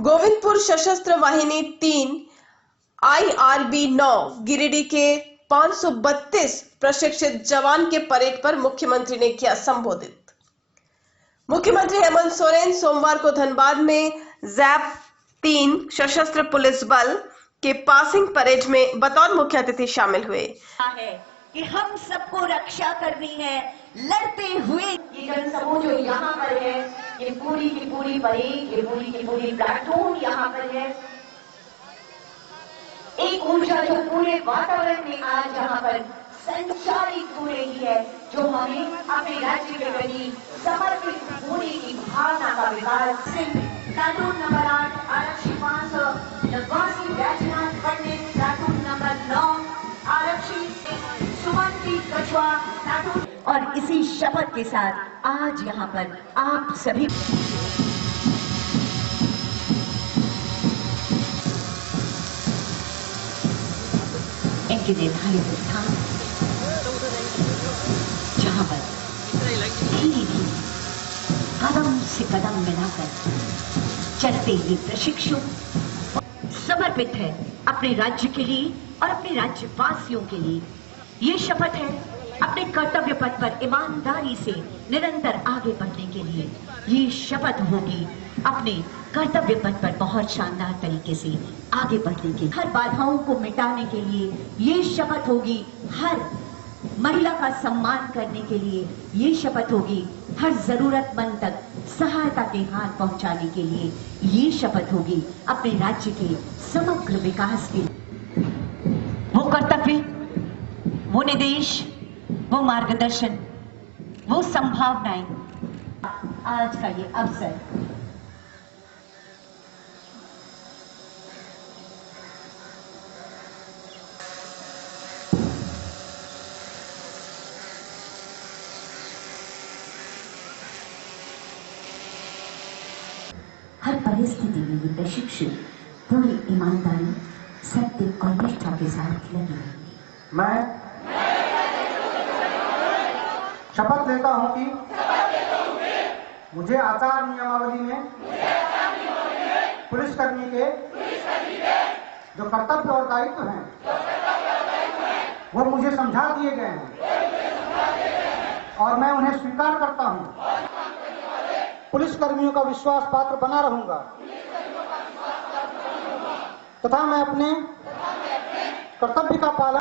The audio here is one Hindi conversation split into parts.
गोविंदपुर सशस्त्र वाहिनी 3 IRB 9 गिरिडीह के 532 प्रशिक्षित जवान के परेड पर मुख्यमंत्री ने किया संबोधित। मुख्यमंत्री हेमंत सोरेन सोमवार को धनबाद में जैप 3 सशस्त्र पुलिस बल के पासिंग परेड में बतौर मुख्य अतिथि शामिल हुए। कि हम सबको रक्षा करनी है, लड़ते हुए ये जनसमूह जो यहाँ पर है, ये पूरी की पूरी परेड, ये पूरी की पूरी प्लाटून यहाँ पर है। एक ऊर्जा जो पूरे वातावरण में आज यहाँ पर संचारित हो रही है, जो हमें अपने राज्य के प्रति समर्पित होने की भावना का विकास से प्लाटून नंबर 8 आरक्षी 500 नवासी बैजनाथ पंडित, प्लाटून नंबर 9 आरक्षी सुमंती कछुआ प्लाटून। और इसी शपथ के साथ आज यहाँ पर आप सभी इनके निर्धारित स्थान जहाँ पर धीरे धीरे कदम से कदम मिलाकर चलते ये प्रशिक्षु समर्पित है अपने राज्य के लिए और अपने राज्यवासियों के लिए। ये शपथ है अपने कर्तव्य पथ पर ईमानदारी से निरंतर आगे बढ़ने के लिए। ये शपथ होगी अपने कर्तव्य पथ पर बहुत शानदार तरीके से आगे बढ़ने के, हर बाधाओं को मिटाने के लिए। ये शपथ होगी हर महिला का सम्मान करने के लिए। ये शपथ होगी हर जरूरतमंद तक सहायता के हाथ पहुंचाने के लिए। ये शपथ होगी अपने राज्य के समग्र विकास के लिए। वो कर्तव्य, वो निर्देश, वो मार्गदर्शन, वो संभावनाएं, आज का ये अवसर हर परिस्थिति में ये प्रशिक्षु पूरी ईमानदारी, सत्य और निष्ठा के साथ लगे रहेंगे। मैं शपथ लेता हूं कि मुझे आचार नियमावली में पुलिसकर्मी के जो कर्तव्य और दायित्व हैं वो मुझे समझा दिए गए हैं और मैं उन्हें स्वीकार करता हूं। पुलिसकर्मियों का विश्वास पात्र बना रहूंगा तथा मैं अपने कर्तव्य का पालन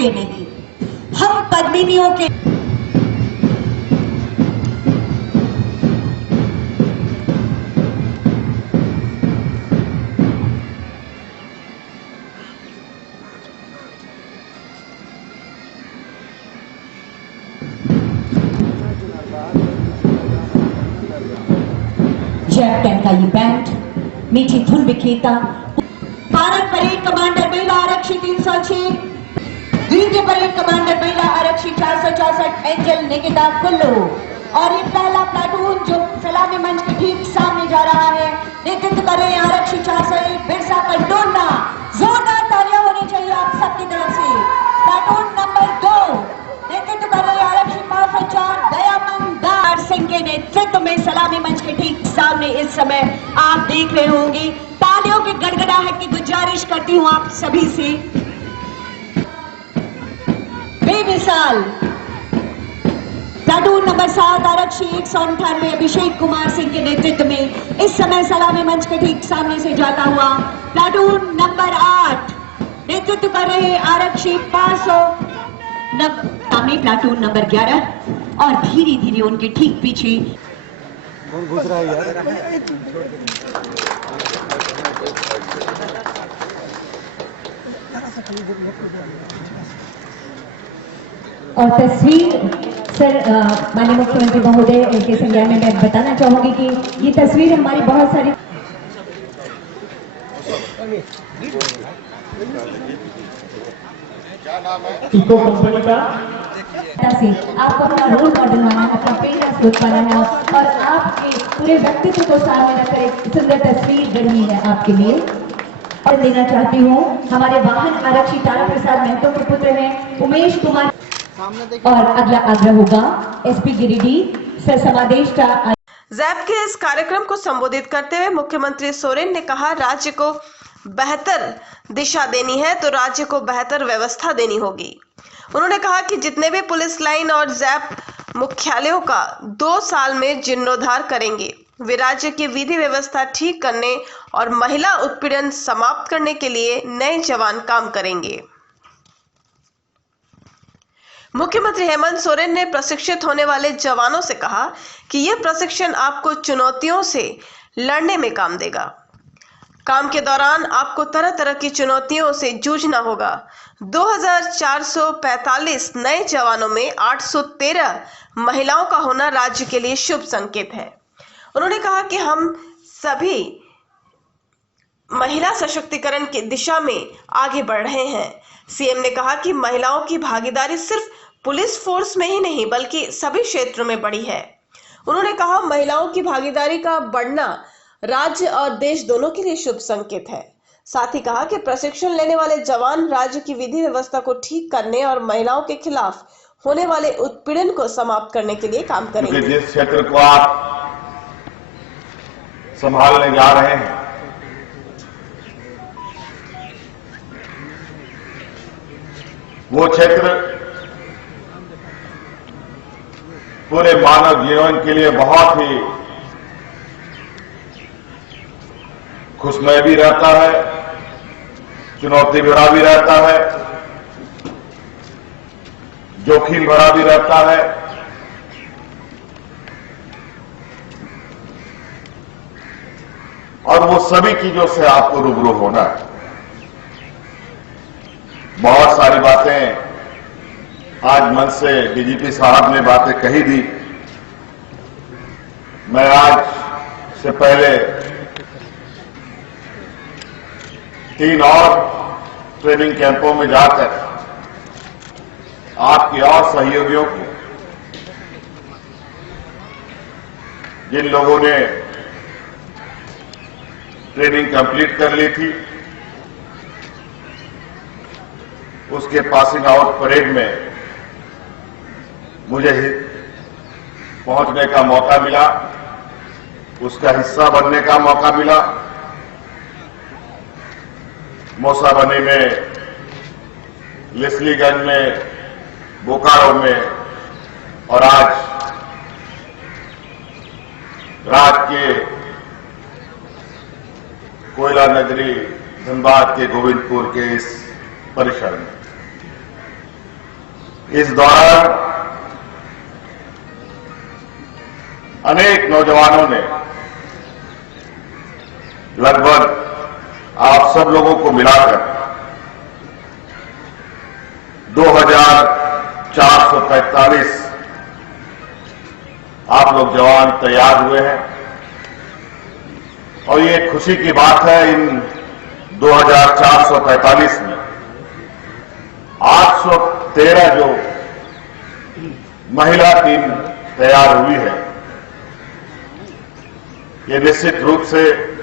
नहीं। हम पद्मिनियों के जैप 10 का ये बैंड मीठी धुन बिखेरता। भारत परेड कमांडर महिला आरक्षी 306, द्वितीय परेड कमांडर महिला आरक्षी 464 एंजल निकिता कुल्लू। और ये पहला प्लाटून जो सलामी मंच के ठीक सामने जा रहा है, नेतृत्व कर रहे हैं आरक्षी 401 बिरसा पंडोना। जोरदार तालियां होनी चाहिए आप सबकी तरफ से। प्लाटून नंबर 2 नेतृत्व कर रहे हैं आरक्षी 504 दयामन दार सिंह के नेतृत्व में सलामी मंच के ठीक सामने इस समय आप देख रहे होंगे। तालियों की गड़गड़ाहट की गुजारिश करती हूँ आप सभी से। बेमिसाल प्लाटून नंबर 7 आरक्षी 198 अभिषेक कुमार सिंह के नेतृत्व में इस समय सलामी मंच के ठीक सामने से जाता हुआ प्लाटून नंबर 8 नेतृत्व कर रहे आरक्षी 500 सामने प्लाटून नंबर 11 और धीरे धीरे उनके ठीक पीछे घुस रहा है यार। और तस्वीर सर माननीय मुख्यमंत्री महोदय के संज्ञान में मैं बताना चाहूंगी कि ये तस्वीर हमारी बहुत सारी इको कंपनी का से आपको अपना रोल मॉडल माना है, अपना प्रेरणा स्रोत माना है और आपके पूरे व्यक्तित्व को सामने रखकर एक सुंदर तस्वीर बनी है आपके लिए। और देना चाहती हूँ हमारे वाहन आरक्षी तारा प्रसाद महतो के पुत्र हैं उमेश कुमार। और अगला आग्रह होगा एसपी गिरिडीह सर समादेश का। जैप के इस कार्यक्रम को संबोधित करते हुए मुख्यमंत्री सोरेन ने कहा, राज्य को बेहतर दिशा देनी है तो राज्य को बेहतर व्यवस्था देनी होगी। उन्होंने कहा कि जितने भी पुलिस लाइन और जैप मुख्यालयों का 2 साल में जीर्णोद्धार करेंगे, वे राज्य की विधि व्यवस्था ठीक करने और महिला उत्पीड़न समाप्त करने के लिए नए जवान काम करेंगे। मुख्यमंत्री हेमंत सोरेन ने प्रशिक्षित होने वाले जवानों से कहा कि यह प्रशिक्षण आपको चुनौतियों से लड़ने में काम देगा। काम के दौरान आपको तरह तरह की चुनौतियों से जूझना होगा। 2445 नए जवानों में 813 महिलाओं का होना राज्य के लिए शुभ संकेत है। उन्होंने कहा कि हम सभी महिला सशक्तिकरण की दिशा में आगे बढ़ रहे हैं। सीएम ने कहा कि महिलाओं की भागीदारी सिर्फ पुलिस फोर्स में ही नहीं बल्कि सभी क्षेत्रों में बढ़ी है। उन्होंने कहा, महिलाओं की भागीदारी का बढ़ना राज्य और देश दोनों के लिए शुभ संकेत है। साथ ही कहा कि प्रशिक्षण लेने वाले जवान राज्य की विधि व्यवस्था को ठीक करने और महिलाओं के खिलाफ होने वाले उत्पीड़न को समाप्त करने के लिए काम करेंगे। जिस क्षेत्र को आप संभालने जा रहे हैं, वो क्षेत्र पूरे मानव जीवन के लिए बहुत ही खुशमय भी रहता है, चुनौती भरा भी रहता है, जोखिम भरा भी रहता है। और वो सभी चीजों से आपको रूबरू होना है। बहुत सारी बातें आज मन से डीजीपी साहब ने बातें कही दी। मैं आज से पहले 3 और ट्रेनिंग कैंपों में जाकर आपके और सहयोगियों को, जिन लोगों ने ट्रेनिंग कंप्लीट कर ली थी, उसके पासिंग आउट परेड में मुझे पहुंचने का मौका मिला, उसका हिस्सा बनने का मौका मिला। मौसाबनी में, लिसलीगंज में, बोकारो में और आज रात के कोयला नगरी धनबाद के गोविंदपुर के इस परिसर में। इस दौरान अनेक नौजवानों ने लगभग आप सब लोगों को मिलाकर 2445 आप लोग जवान तैयार हुए हैं। और ये खुशी की बात है, इन 2445 में 813 जो महिला टीम तैयार हुई है, ये निश्चित रूप से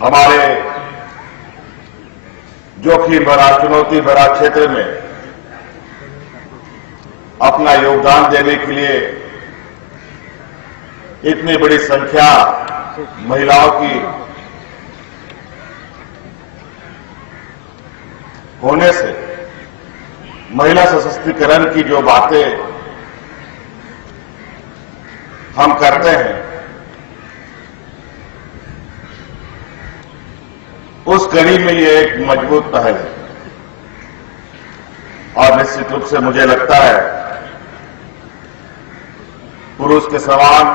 हमारे जोखिम भरा, चुनौती भरा क्षेत्र में अपना योगदान देने के लिए इतनी बड़ी संख्या महिलाओं की होने से महिला सशक्तिकरण की जो बातें हम करते हैं, उस कड़ी में ये एक मजबूत पहल है। और निश्चित रूप से मुझे लगता है पुरुष के समान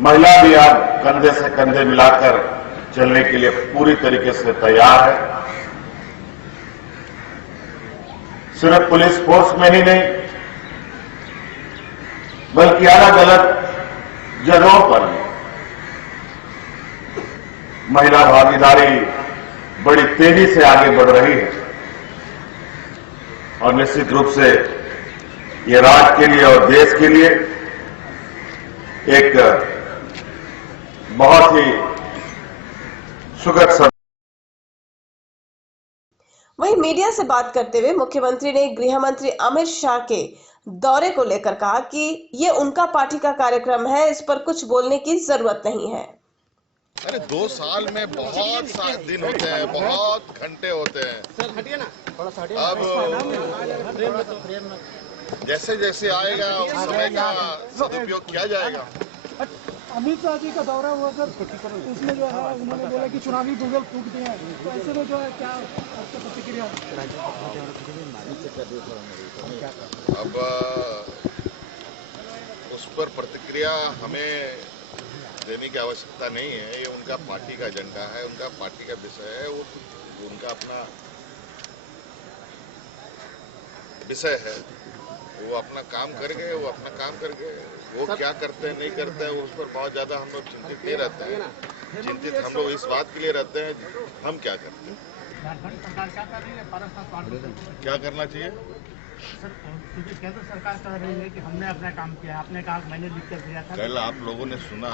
महिला भी आज कंधे से कंधे मिलाकर चलने के लिए पूरी तरीके से तैयार है। सिर्फ पुलिस फोर्स में ही नहीं बल्कि अलग अलग जगहों पर भी महिला भागीदारी बड़ी तेजी से आगे बढ़ रही है। और निश्चित रूप से ये राज्य के लिए और देश के लिए एक बहुत ही सुखद समय। वहीं मीडिया से बात करते हुए मुख्यमंत्री ने गृह मंत्री अमित शाह के दौरे को लेकर कहा कि ये उनका पार्टी का कार्यक्रम है, इस पर कुछ बोलने की जरूरत नहीं है। अरे 2 साल में बहुत सारे दिन होते हैं, बहुत घंटे होते हैं। अब जैसे जैसे आएगा उस समय का सदुपयोग किया जाएगा। अमित शाह जी का दौरा हुआ सर, इसमें जो है उन्होंने बोला कि चुनावी गूगल फूंक दिए हैं, तो ऐसे में जो है क्या आपका प्रतिक्रिया? अब उस पर प्रतिक्रिया हमें देने की आवश्यकता नहीं है। ये उनका पार्टी का एजेंडा है, उनका पार्टी का विषय है, वो उनका अपना विषय है। वो अपना काम कर गए, वो अपना काम कर गए। वो क्या करते हैं नहीं करते हैं उस पर बहुत ज्यादा हम लोग चिंतित नहीं रहते हैं। चिंतित हम लोग इस बात के लिए रहते हैं हम क्या करते हैं। झारखंड सरकार क्या कर रही है? पारस्परिक क्या करना चाहिए? सर, क्योंकि केंद्र सरकार कह रही है कि हमने अपना काम किया, आपने कहा मैंने लिख कर दिया था। कल आप लोगों ने सुना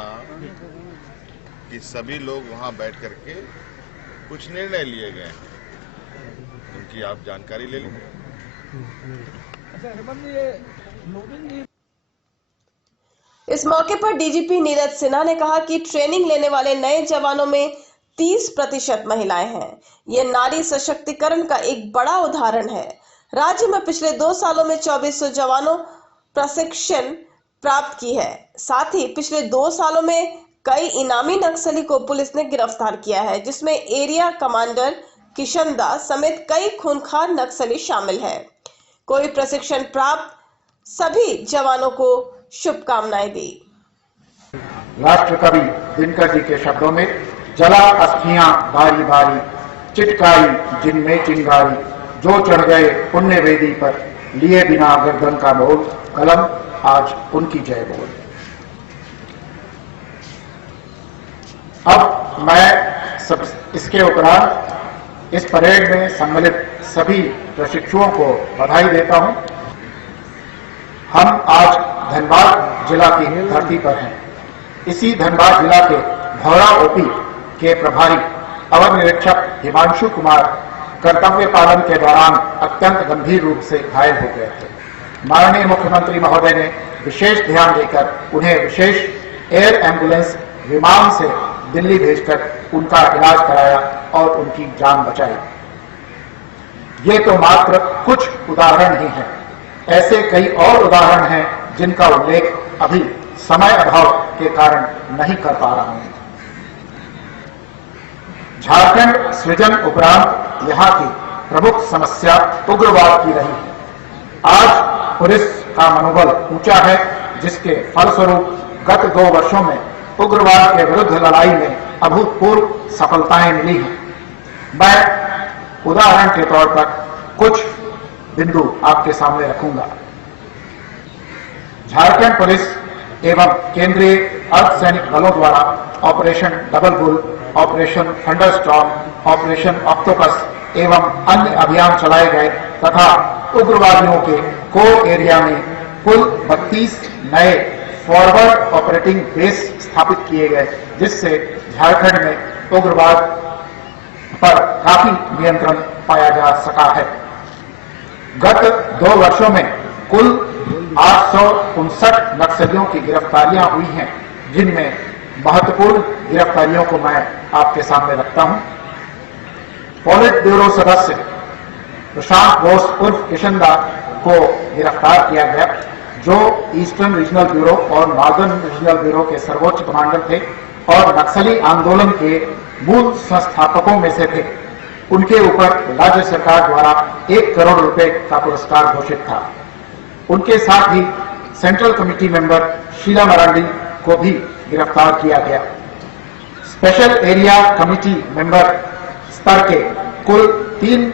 कि सभी लोग वहां बैठ करके कुछ निर्णय लिए गए, उनकी आप जानकारी ले लीजिए। इस मौके पर डीजीपी नीरज सिन्हा ने कहा कि ट्रेनिंग लेने वाले नए जवानों में 30% महिलाएं हैं। ये नारी सशक्तिकरण का एक बड़ा उदाहरण है। राज्य में पिछले 2 सालों में 2400 जवानों प्रशिक्षण प्राप्त की है। साथ ही पिछले 2 सालों में कई इनामी नक्सली को पुलिस ने गिरफ्तार किया है, जिसमें एरिया कमांडर किशन दास समेत कई खूंखार नक्सली शामिल है। कोई प्रशिक्षण प्राप्त सभी जवानों को शुभकामनाएं दी। राष्ट्र कवि दिनकर जी के शब्दों में, जला अस्थियां बारी बारी, चिटकाई जिनमें चिंगारी, जो चढ़ गए पुण्य वेदी पर, लिए बिना गर्दन का मोल, कलम आज उनकी जय बोल। अब मैं सब इसके उपरांत इस परेड में सम्मिलित सभी प्रशिक्षुओं को बधाई देता हूं। हम आज धनबाद जिला की धरती पर हैं। इसी धनबाद जिला के भौरा ओपी के प्रभारी अवर निरीक्षक हिमांशु कुमार कर्तव्य पालन के दौरान अत्यंत गंभीर रूप से घायल हो गए थे। माननीय मुख्यमंत्री महोदय ने विशेष ध्यान देकर उन्हें विशेष एयर एम्बुलेंस विमान से दिल्ली भेजकर उनका इलाज कराया और उनकी जान बचाई। ये तो मात्र कुछ उदाहरण ही हैं। ऐसे कई और उदाहरण हैं जिनका उल्लेख अभी समय अभाव के कारण नहीं कर पा रहा हूं। झारखंड सृजन उपरांत यहाँ की प्रमुख समस्या उग्रवाद की रही है। आज पुलिस का मनोबल ऊंचा है, जिसके फलस्वरूप गत 2 वर्षों में उग्रवाद के विरुद्ध लड़ाई में अभूतपूर्व सफलताएं मिली हैं। मैं उदाहरण के तौर पर कुछ बिंदु आपके सामने रखूंगा। झारखंड पुलिस एवं केंद्रीय अर्धसैनिक बलों द्वारा operation double bull, operation thunderstorm, operation octopus एवं अन्य अभियान चलाए गए तथा उग्रवादियों के कोर एरिया में कुल 32 नए फॉरवर्ड ऑपरेटिंग बेस स्थापित किए गए, जिससे झारखंड में उग्रवाद पर काफी नियंत्रण पाया जा सका है। गत 2 वर्षों में कुल 859 नक्सलियों की गिरफ्तारियां हुई हैं, जिनमें महत्वपूर्ण गिरफ्तारियों को मैं आपके सामने रखता हूं। पॉलिट ब्यूरो सदस्य प्रशांत बोस उर्फ किशन दास को गिरफ्तार किया गया, जो ईस्टर्न रीजनल ब्यूरो और नॉर्दर्न रीजनल ब्यूरो के सर्वोच्च कमांडर थे और नक्सली आंदोलन के मूल संस्थापकों में से थे। उनके ऊपर राज्य सरकार द्वारा 1 करोड़ रुपए का पुरस्कार घोषित था। उनके साथ ही central committee member Sheela Marandi को भी गिरफ्तार किया गया। स्पेशल एरिया कमेटी मेंबर स्तर के कुल 3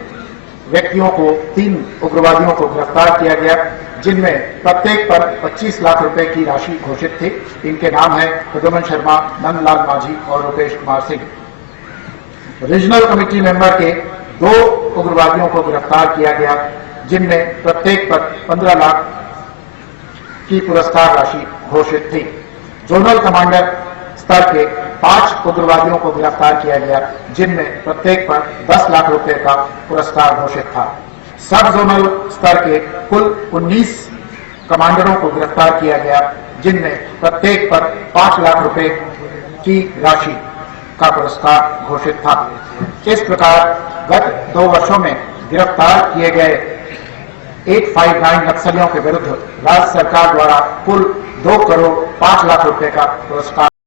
व्यक्तियों को, 3 उग्रवादियों को गिरफ्तार किया गया, जिनमें प्रत्येक पर 25 लाख रुपए की राशि घोषित थी। इनके नाम है प्रद्युमन शर्मा, नंदलाल माझी और Rupesh Kumar Singh. Regional committee member के 2 उग्रवादियों को गिरफ्तार किया गया, जिनमें प्रत्येक पर 15 लाख की पुरस्कार राशि घोषित थी। जोनल कमांडर स्तर के 5 उग्रवादियों को गिरफ्तार किया गया, जिनमें प्रत्येक पर 10 लाख रुपए का पुरस्कार घोषित था। सब जोनल स्तर के कुल 19 कमांडरों को गिरफ्तार किया गया, जिनमें प्रत्येक पर 5 लाख रुपए की राशि का पुरस्कार घोषित था। इस प्रकार गत 2 वर्षों में गिरफ्तार किए गए 859 नक्सलियों के विरुद्ध राज्य सरकार द्वारा कुल 2 करोड़ 5 लाख रुपए का पुरस्कार